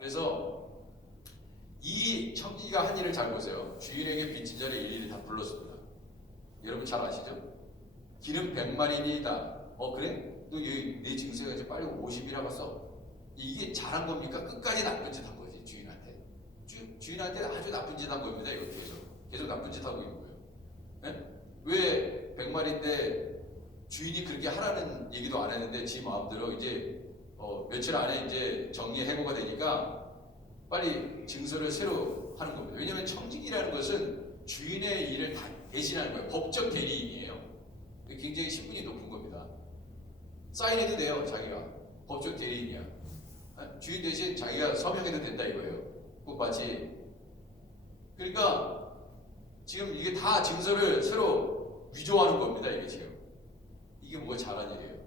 그래서 이 청지기가 한 일을 잘 보세요. 주인에게 빚진 자를 일일이 다 불렀습니다. 여러분 잘 아시죠? 기름 100마리니다. 그래? 너 여기 내 증세가 이제 빨리 50이라고 써. 이게 잘한 겁니까? 끝까지 나쁜 짓 한 거지, 주인한테. 주인한테 아주 나쁜 짓 한 겁니다. 이거 계속 나쁜 짓 하고 있는 거예요. 네? 왜 100마리인데 주인이 그렇게 하라는 얘기도 안 했는데 지 마음대로 이제 며칠 안에 이제 정리 해고가 되니까 빨리 증서를 새로 하는 겁니다. 왜냐하면 청직이라는 것은 주인의 일을 다 대신하는 거예요. 법적 대리인이에요. 굉장히 신분이 높은 겁니다. 사인해도 돼요, 자기가. 법적 대리인이야. 주인 대신 자기가 서명해도 된다 이거예요. 꼭 마치. 그러니까 지금 이게 다 증서를 새로 위조하는 겁니다, 이게 지금. 이게 뭐가 잘한 일이에요.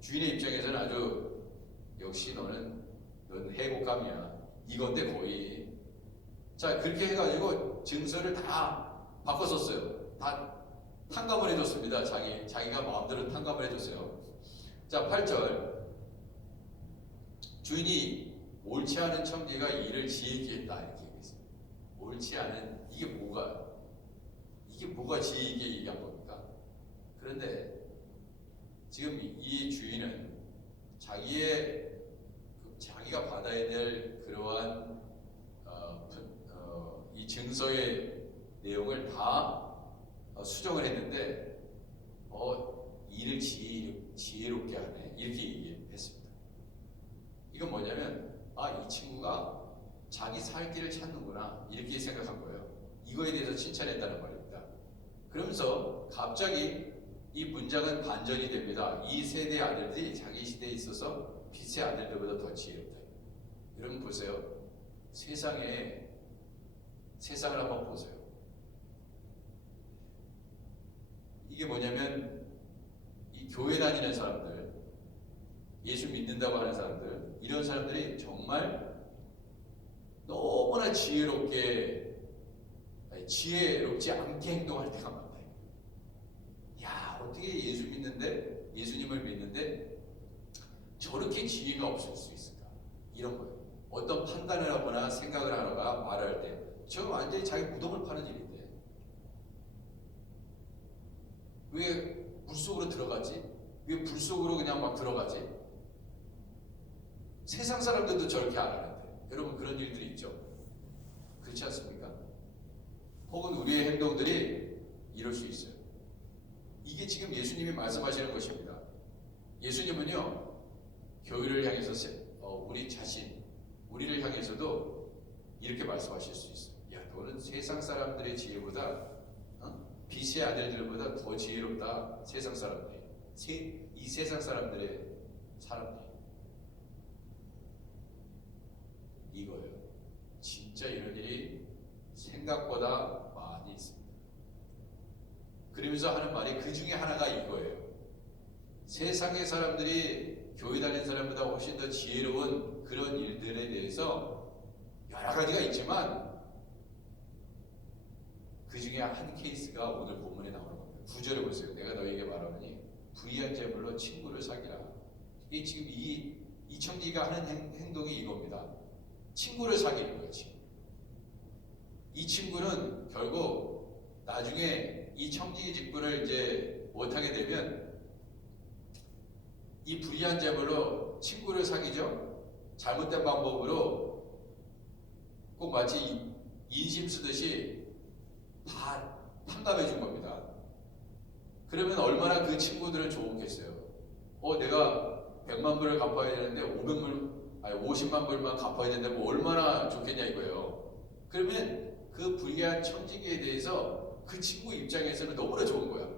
주인의 입장에서는 아주 역시 넌 해고감이야. 이건데 거의. 자, 그렇게 해가지고 증서를 다 바꿔 썼어요. 다 탕감을 해줬습니다. 자기가 마음대로 탕감을 해줬어요. 자, 8절. 주인이 옳지 않은 청지가 이를 지혜있게 했다. 이렇게 얘기했습니다. 옳지 않은, 이게 뭐가 지혜있게 얘기한 겁니까? 그런데 지금 이 주인은 자기가 받아야 될 그러한 이 증서의 내용을 다 수정을 했는데 일을 지혜롭게 하네 이렇게 얘기했습니다. 이건 뭐냐면 이 친구가 자기 살 길을 찾는구나 이렇게 생각한 거예요. 이거에 대해서 칭찬했다는 말입니다. 그러면서 갑자기 이 문장은 반전이 됩니다. 이 세대 아들들이 자기 시대에 있어서 빛의 아들들보다 더 지혜롭다. 여러분 보세요. 세상을 한번 보세요. 이게 뭐냐면 이 교회 다니는 사람들, 예수 믿는다고 하는 사람들, 이런 사람들이 정말 너무나 지혜롭지 않게 행동할 때가 많다. 야, 어떻게 예수님을 믿는데 저렇게 지혜가 없을 수 있을까? 이런 거예요. 어떤 판단을 하거나 생각을 하거나 말할 때 저건 완전히 자기 무덤을 파는 일인데 왜 물속으로 들어가지? 왜 불속으로 그냥 막 들어가지? 세상 사람들도 저렇게 안 하는데 여러분 그런 일들이 있죠? 그렇지 않습니까? 혹은 우리의 행동들이 이럴 수 있어요. 이게 지금 예수님이 말씀하시는 것입니다. 예수님은요 교회를 향해서 우리를 향해서도 이렇게 말씀하실 수 있어요. 야, 너는 세상 사람들의 지혜보다 빛의 아들들보다 더 지혜롭다. 세상 사람들이 이 세상 사람들의 사람들이 이거예요. 진짜 이런 일이 생각보다 많이 있습니다. 그러면서 하는 말이 그 중에 하나가 이거예요. 세상의 사람들이 교회 다니는 사람보다 훨씬 더 지혜로운 그런 일들에 대해서 여러 가지가 있지만 그 중에 한 케이스가 오늘 본문에 나오는 겁니다. 9절을 보세요. 내가 너에게 말하노니 불의한 재물로 친구를 사귀라. 이 지금 이 청지기가 하는 행동이 이겁니다. 친구를 사귀는 거예요. 이 친구는 결국 나중에 이 청지기 직분을 이제 못하게 되면 이 불의한 재물로 친구를 사귀죠. 잘못된 방법으로 꼭 마치 인심 쓰듯이 다 탕감해 준 겁니다. 그러면 얼마나 그 친구들은 좋겠어요. 내가 100만 불을 갚아야 되는데 50만 불만 갚아야 된다면 얼마나 좋겠냐 이거예요. 그러면 그 불의한 청지기에 대해서 그 친구 입장에서는 너무나 좋은 거야.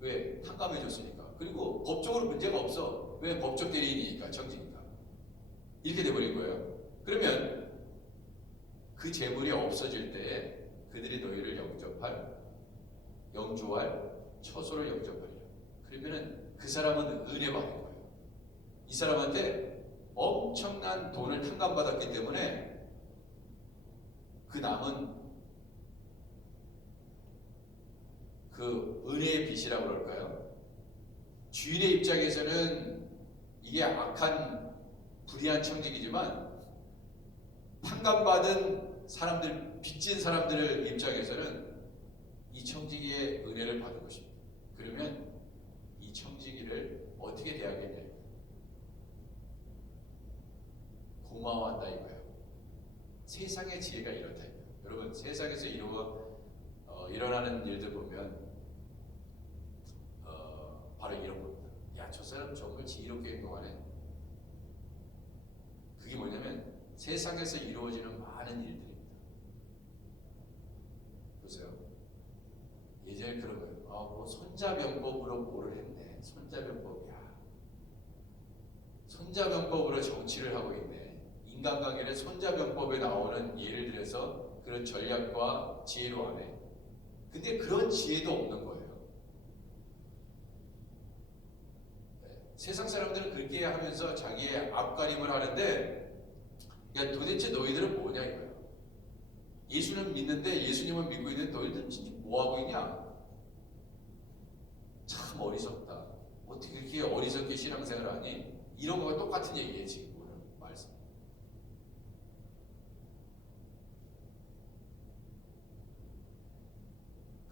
왜? 탕감해 줬으니까. 그리고 법적으로 문제가 없어. 왜? 법적 대리인이니까, 청지기니까. 이렇게 돼버린 거예요. 그러면 그 재물이 없어질 때 그들이 너희를 영주할 처소를 영접하리라. 그러면은 그 사람은 은혜 받는 거예요. 이 사람한테 엄청난 돈을 탕감받았기 때문에 그 남은 그 은혜의 빚이라고 그럴까요? 주인의 입장에서는 이게 악한 불의한 청지기지만 상감받은 사람들, 빚진 사람들 입장에서는 이 청지기의 은혜를 받은 것입니다. 그러면 이 청지기를 어떻게 대하겠냐? 고마워한다 이거예요. 세상의 지혜가 이렇다. 여러분, 세상에서 일어나는 일들 보면 바로 이런 겁니다. 야, 저 사람 정말 지혜롭게 행동하네. 그게 뭐냐면 세상에서 이루어지는 많은 일들입니다. 보세요. 예전에 그런 거예요. 뭐 손자병법으로 뭐를 했네. 손자병법이야. 손자병법으로 정치를 하고 있네. 인간관계를 손자병법에 나오는 예를 들어서 그런 전략과 지혜로 하네. 근데 그런 지혜도 없는 거예요. 세상 사람들은 그렇게 하면서 자기의 앞가림을 하는데, 야, 도대체 너희들은 뭐냐 이거야. 예수는 믿는데, 예수님은 믿고 있는데 너희들은 진짜 뭐 하고 있냐? 참 어리석다. 어떻게 그렇게 어리석게 신앙생활을 하니? 이런 거가 똑같은 얘기예요, 지금 오늘 말씀.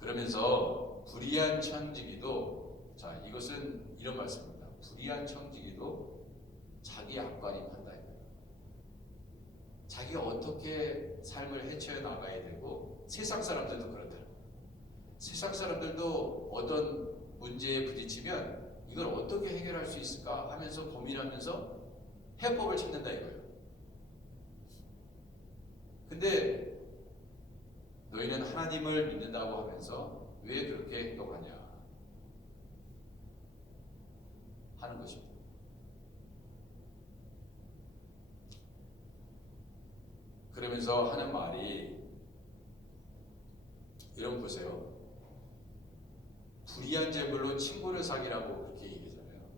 그러면서 불의한 청지기도, 자, 이것은 이런 말씀입니다. 불의한 청지기도 자기 앞가림한다. 자기가 어떻게 삶을 헤쳐 나가야 되고, 세상 사람들도 그렇다. 세상 사람들도 어떤 문제에 부딪히면 이걸 어떻게 해결할 수 있을까 하면서 고민하면서 해법을 찾는다 이거예요. 근데 너희는 하나님을 믿는다고 하면서 왜 그렇게 행동하냐 하는 것입니다. 그러면서 하는 말이, 이런 보세요. 불의한 재물로 친구를 사귀라고 그렇게 얘기하잖아요.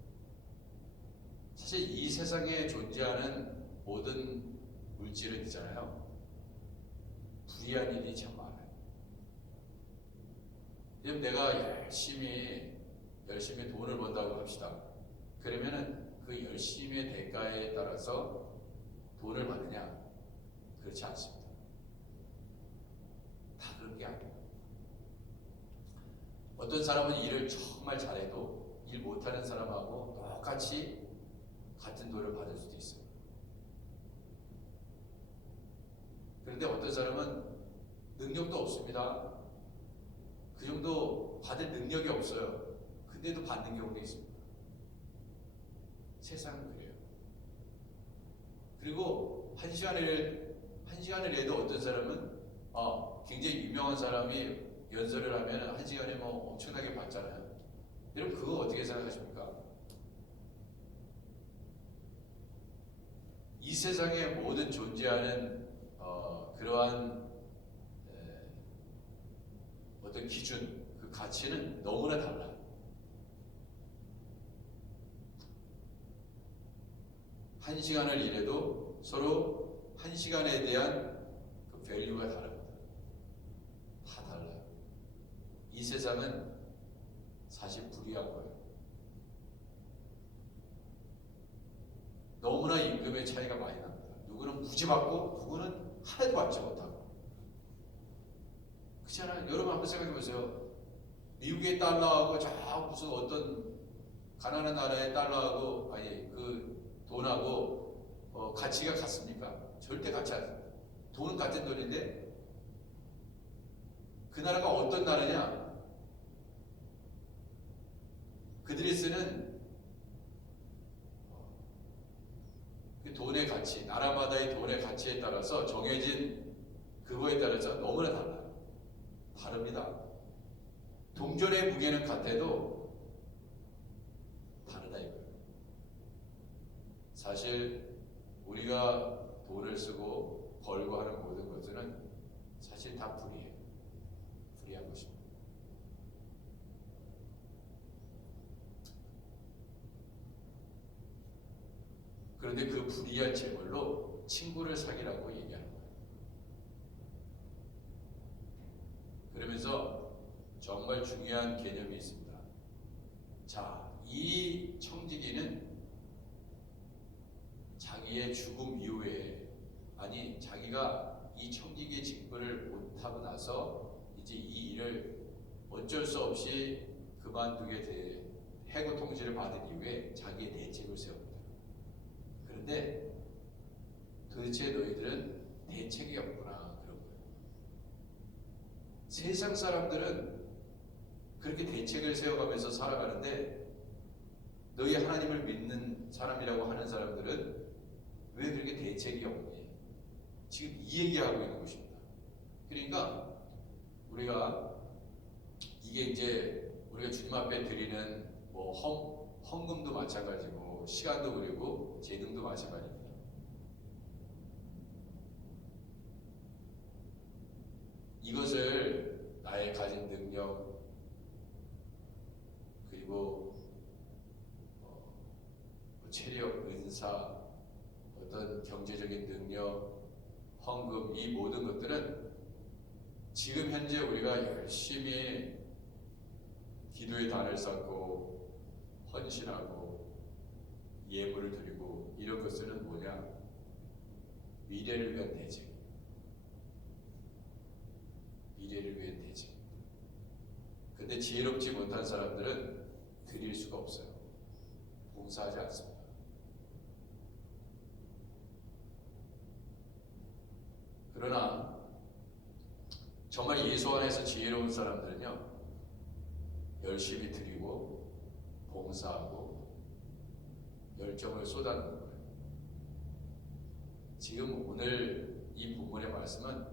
사실 이 세상에 존재하는 모든 물질은 있잖아요. 불의한 일이 참 많아요. 그럼 내가 열심히 돈을 번다고 합시다. 그러면은 그 열심의 대가에 따라서 돈을 받느냐? 그렇지 않습니다. 다 그런 게 아니에요. 어떤 사람은 일을 정말 잘해도 일 못하는 사람하고 똑같이 같은 돈을 받을 수도 있어요. 그런데 어떤 사람은 능력도 없습니다. 그 정도 받을 능력이 없어요. 근데도 받는 경우도 있습니다. 세상은 그래요. 그리고 한 시간을 내도 어떤 사람은 굉장히 유명한 사람이 연설을 하면 한 시간에 뭐 엄청나게 받잖아요. 여러분 그거 어떻게 생각하십니까? 이 세상에 모든 존재하는 그러한 어떤 기준, 그 가치는 너무나 달라요. 한 시간을 일해도 서로 한 시간에 대한 그 밸류가 다릅니다. 다 달라요. 이 세상은 사실 불의한 거예요. 너무나 임금의 차이가 많이 납니다. 누구는 무지 받고 누구는 하나도 받지 못하고. 그렇잖아요. 여러분 한번 생각해 보세요. 미국의 달러하고 저 무슨 어떤 가난한 나라의 달러하고 그 돈하고 가치가 같습니까? 절대 같지 않습니다. 돈은 같은 돈인데 그 나라가 어떤 나라냐? 그들이 쓰는 그 돈의 가치, 나라마다의 돈의 가치에 따라서 정해진 그거에 따라서 너무나 달라요. 다릅니다. 동전의 무게는 같아도 다르다 이거예요. 사실 우리가 돈을 쓰고 벌고 하는 모든 것들은 사실 다 불의해요. 불의한 것입니다. 그런데 그 불의한 재물로 친구를 사귀라고 얘기하는 거예요. 그러면서 정말 중요한 개념이 있습니다. 자, 이 청지기는 자기의 죽음 이후에 아니 자기가 이 청지기의 직분을 못하고 나서 이제 이 일을 어쩔 수 없이 그만두게 돼 해고 통지를 받은 이후에 자기의 대책을 세웁니다. 그런데 도대체 너희들은 대책이 없구나 그런 거예요. 세상 사람들은 그렇게 대책을 세워가면서 살아가는데 너희 하나님을 믿는 사람이라고 하는 사람들은 왜 그렇게 대책이 없니? 지금 이 얘기하고 있는 것입니다. 그러니까 우리가 이게 이제 우리가 주님 앞에 드리는 뭐 헌금도 마찬가지고 시간도 그리고 재능도 마찬가지입니다. 이것을 나의 가진 능력 그리고 체력, 은사, 어떤 경제적인 능력, 헌금 이 모든 것들은 지금 현재 우리가 열심히 기도의 단을 쌓고 헌신하고 예물을 드리고 이런 것들은 뭐냐? 미래를 위한 대책. 미래를 위한 대책. 근데 지혜롭지 못한 사람들은 드릴 수가 없어요. 봉사하지 않습니다. 그러나 정말 예수 안에서 지혜로운 사람들은요, 열심히 드리고 봉사하고 열정을 쏟아내는 거예요. 지금 오늘 이 본문의 말씀은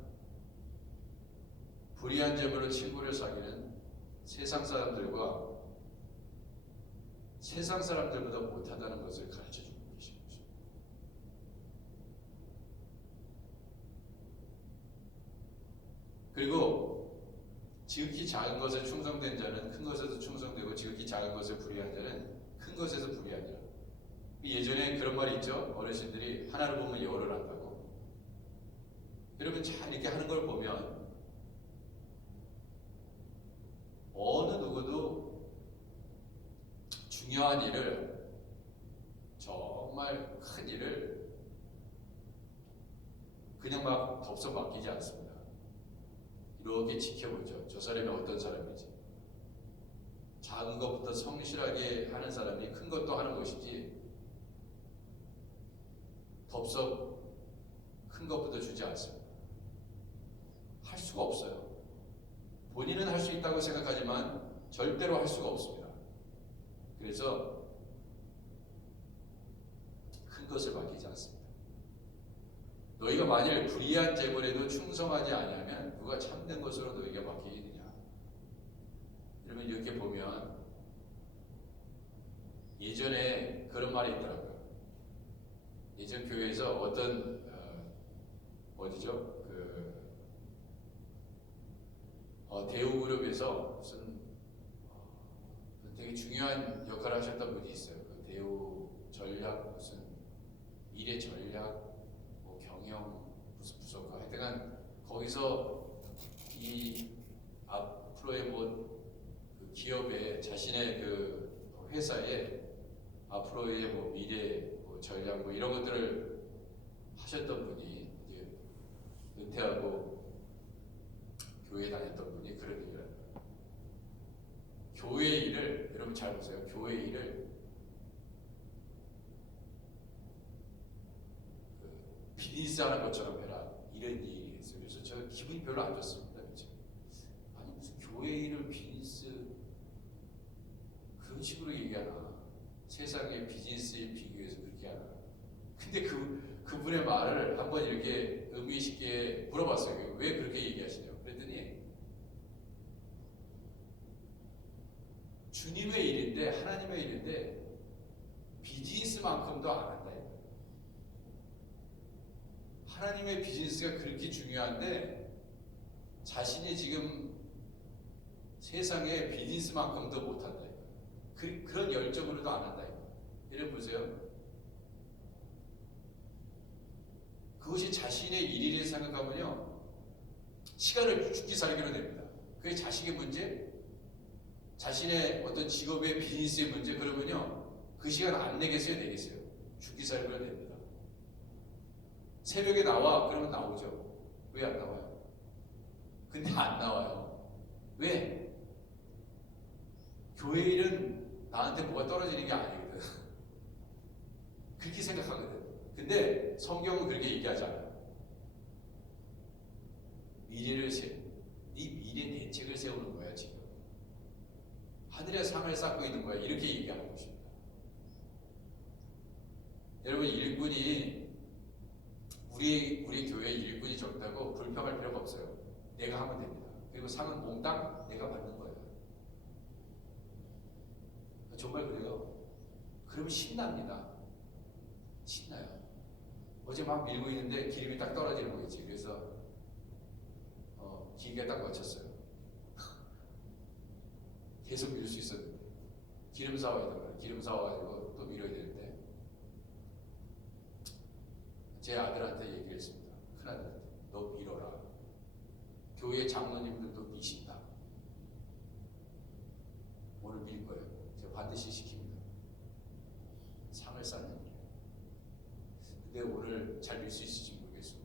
불의한 재물로 친구를 사귀는 세상 사람들과 세상 사람들보다 못하다는 것을 가르쳐주고 계신 것입니다. 그리고 지극히 작은 것에 충성된 자는 큰 것에도 충성되고 지극히 작은 것에 불의한 자는 큰 것에서 불의하니라. 예전에 그런 말이 있죠. 어르신들이 하나를 보면 열을 한다고. 여러분 잘 이렇게 하는 걸 보면 어느 누구도 중요한 일을 정말 큰 일을 그냥 막 덥석 맡기지 않습니다. 이렇게 지켜보죠. 저 사람이 어떤 사람인지. 작은 것부터 성실하게 하는 사람이 큰 것도 하는 것이지 덥석 큰 것부터 주지 않습니다. 할 수가 없어요. 본인은 할 수 있다고 생각하지만 절대로 할 수가 없습니다. 그래서 큰 것을 맡기지 않습니다. 너희가 만일 불의한 재물에도 충성하지 아니하면 누가 참된 것으로 너희에게 맡기겠느냐. 여러분 이렇게 보면 예전에 그런 말이 있더라고요. 예전 교회에서 어떤 어디죠? 대우그룹에서 무슨 되게 중요한 역할을 하셨던 분이 있어요. 그 대우 전략 무슨 미래 전략 뭐 경영 무슨 부서가 하여튼간 거기서 이 앞으로의 그 기업에 자신의 그 회사에 앞으로의 뭐 미래 뭐 전략 뭐 이런 것들을 하셨던 분이 이제 은퇴하고 교회에 다녔던 분이 그런 얘기를 합니다. 교회 일을 여러분 잘 보세요. 교회 일을 비즈니스하는 것처럼 해라 이런 얘기 했어요. 그래서 제가 기분이 별로 안 좋습니다. 그렇죠? 아니 무슨 교회 일을 비즈니스 그런 식으로 얘기하나? 세상의 비즈니스에 비교해서 그렇게 하나? 근데 그분의 말을 한번 이렇게 의미 있게 물어봤어요. 왜 그렇게 얘기하시냐고. 그랬더니 주님의 일인데 하나님의 일인데 비즈니스만큼도 안 한다. 하나님의 비즈니스가 그렇게 중요한데 자신이 지금 세상에 비즈니스만큼도 못한다. 그런 열정으로도 안 한다. 여러분 보세요. 그것이 자신의 일이라 생각하면요 시간을 죽기 살기로 됩니다. 그게 자식의 문제, 자신의 어떤 직업의 비즈니스의 문제 그러면요 그 시간 안 내겠어요, 되겠어요? 죽기 살기로 됩니다. 새벽에 나와. 그러면 나오죠. 왜 안 나와요? 근데 안 나와요. 왜? 교회 일은 나한테 뭐가 떨어지는 게 아니거든. 그렇게 생각하거든. 근데 성경은 그렇게 얘기하지 않아요. 네 미래 대책을 세우는 거야 지금. 하늘의 상을 쌓고 있는 거야. 이렇게 얘기하는 것입니다. 여러분, 일꾼이 우리 교회 일꾼이 적다고 불평할 필요가 없어요. 내가 하면 됩니다. 그리고 상은 몽땅 내가 받는 거예요. 정말 그래요. 그러면 신납니다. 신나요. 어제 막 밀고 있는데 기름이 딱 떨어지는 거겠지. 그래서 기계가 딱 멈췄어요. 계속 밀 수 있었는데 기름 사와야 되더라고요. 기름 사와가지고 또 밀어야 되는데 제 아들한테 얘기했습니다. 큰아들한테 너 밀어라. 교회 장로님들도 미신다. 오늘 밀 거예요. 제가 반드시 시킵니다. 상을 쌓는 일이에요. 근데 오늘 잘 밀 수 있을지 모르겠어요.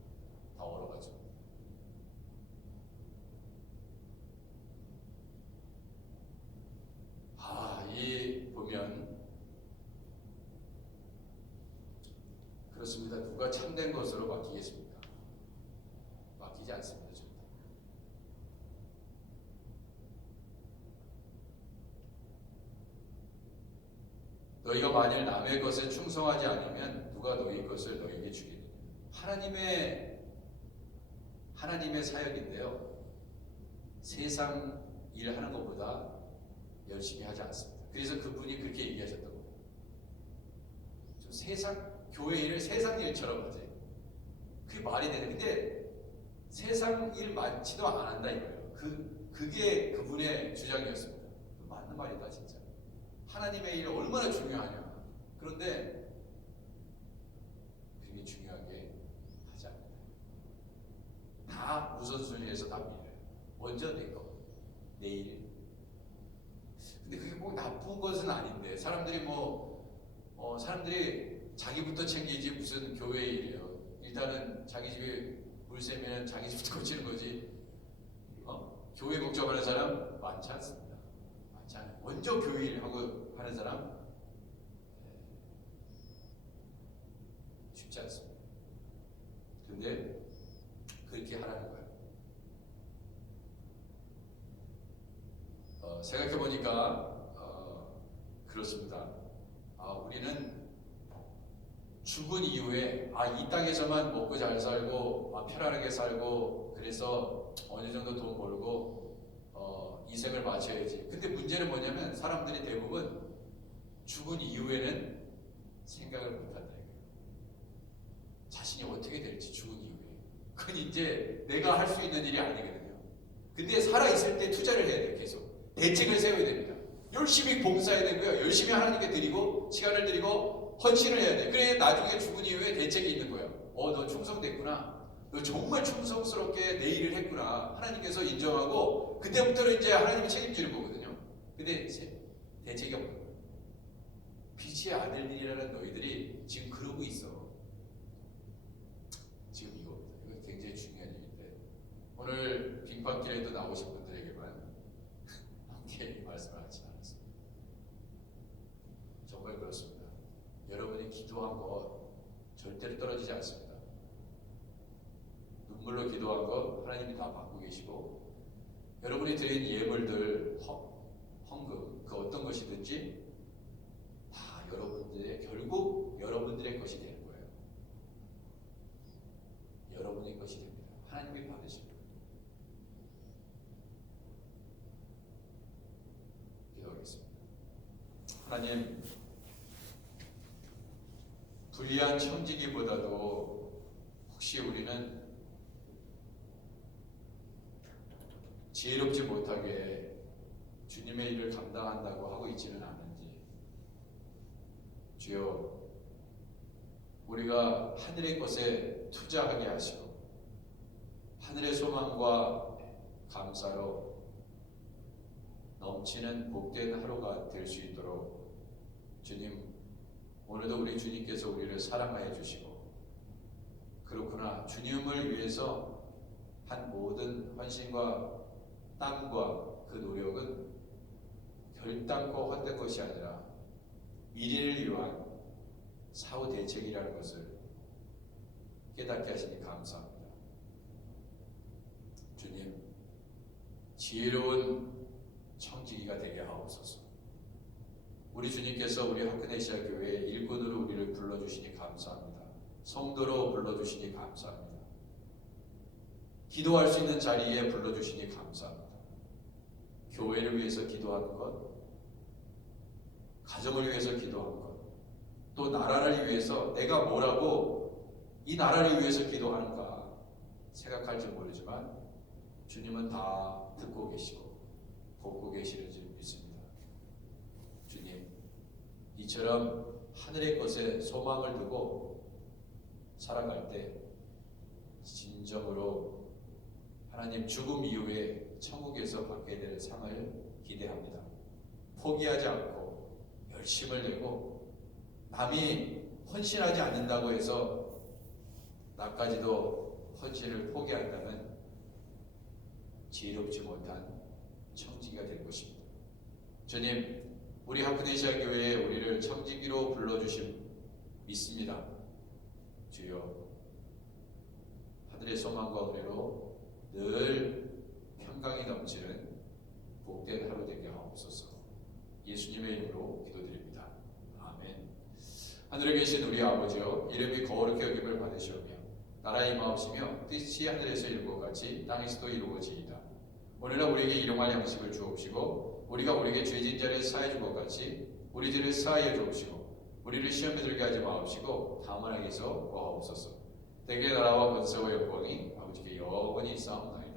다 얼어가지고. 이 보면 그렇습니다. 누가 참된 것으로 맡기겠습니까? 맡기지 않습니다. 절대. 너희가 만일 남의 것에 충성하지 않으면 누가 너희 것을 너희에게 주겠느냐. 하나님의 사역인데요. 세상 일하는 것보다 열심히 하지 않습니다. 그래서 그분이 그렇게 얘기하셨던 거예요. 좀 교회 일을 세상 일처럼 하지. 그게 말이 되는. 근데 세상 일 많지도 않았다 이거예요. 그게 그분의 주장이었습니다. 맞는 말이다 진짜. 하나님의 일이 얼마나 중요하냐. 그런데 그게 중요하게 하지 않는다. 다 우선순위에서 다 밀어요. 먼저 내 거, 내 일. 근데 그게 꼭 나쁜 것은 아닌데 사람들이 사람들이 자기부터 챙기지 무슨 교회 일이에요. 일단은 자기 집에 물 새면 자기 집부터 고치는 거지. 교회 걱정하는 사람 많지 않습니다. 많지 않아요. 먼저 교회 일 하고 하는 사람 쉽지 않습니다. 근데 그렇게 하라는 거예요. 생각해보니까 그렇습니다. 우리는 죽은 이후에 이 땅에서만 먹고 잘 살고 편안하게 살고 그래서 어느 정도 돈 벌고 이 생을 마쳐야지. 근데 문제는 뭐냐면 사람들이 대부분 죽은 이후에는 생각을 못한다 이거예요. 자신이 어떻게 될지 죽은 이후에. 그건 이제 내가 할 수 있는 일이 아니거든요. 근데 살아있을 때 투자를 해야 돼요. 계속. 대책을 세워야 됩니다. 열심히 봉사해야 되고요. 열심히 하나님께 드리고 시간을 드리고 헌신을 해야 돼요. 그래 나중에 죽은 이후에 대책이 있는 거예요. 너 충성됐구나. 너 정말 충성스럽게 내 일을 했구나. 하나님께서 인정하고 그때부터는 이제 하나님이 책임지는 거거든요. 근데 대책이 없는 거예요. 빛의 아들들이라는 너희들이 지금 그러고 있어. 지금 이겁니다. 이거 굉장히 중요한 일인데 오늘 빙판길에도 나오신 분들에게만 함께 말씀을 하지 않았습니다. 정말 그렇습니다. 여러분이 기도한 것 절대로 떨어지지 않습니다. 눈물로 기도한 것 하나님이 다 받고 계시고 여러분이 드린 예물들, 헌금, 그 어떤 것이든지 다 결국 여러분들의 것이 되는 거예요. 여러분의 것이 됩니다. 하나님이 받으실 거예요. 기도하겠습니다. 하나님, 불의한 청지기보다도 혹시 우리는 지혜롭지 못하게 주님의 일을 감당한다고 하고 있지는 않은지 주여 우리가 하늘의 것에 투자하게 하시고 하늘의 소망과 감사로 넘치는 복된 하루가 될 수 있도록 주님 오늘도 우리 주님께서 우리를 사랑하여 주시고 그렇구나. 주님을 위해서 한 모든 헌신과 땀과 그 노력은 결단코 헛된 것이 아니라 미래를 위한 사후 대책이라는 것을 깨닫게 하시니 감사합니다. 주님, 지혜로운 청지기가 되게 하옵소서. 우리 주님께서 우리 화끈해시아 교회의 일꾼으로 우리를 불러주시니 감사합니다. 성도로 불러주시니 감사합니다. 기도할 수 있는 자리에 불러주시니 감사합니다. 교회를 위해서 기도하는 것, 가정을 위해서 기도하는 것, 또 나라를 위해서 내가 뭐라고 이 나라를 위해서 기도하는가 생각할지 모르지만 주님은 다 듣고 계시고 보고 계시는 줄 믿습니다. 주님, 이처럼 하늘의 것에 소망을 두고 살아갈 때 진정으로 하나님 죽음 이후에 천국에서 받게 될 상을 기대합니다. 포기하지 않고 열심을 내고 남이 헌신하지 않는다고 해서 나까지도 헌신을 포기한다면 지혜롭지 못한 청지기가 될 것입니다. 주님, 우리 하프네시아 교회에 우리를 청지기로 불러주심 믿습니다. 주여, 하늘의 소망과 은혜로 늘 평강이 넘치는 복된 하루 되게 하옵소서. 예수님의 이름으로 기도드립니다. 아멘. 하늘에 계신 우리 아버지여, 이름이 거룩히 여김을 받으시오며 나라의 임하옵시며 뜻이 하늘에서 이룬 것 같이 땅에서도 이루어지이다. 오늘날 우리에게 일용할 양식을 주옵시고 우리가 우리에게 죄진 자를 사해 준 것 같이 우리 죄를 사하여 주옵시고 우리를 시험에 들게 하지 마옵시고 다만 악에서 구하옵소서. 대개 나라와 권세와 영광이 아버지께 영원히 있사옵나이다.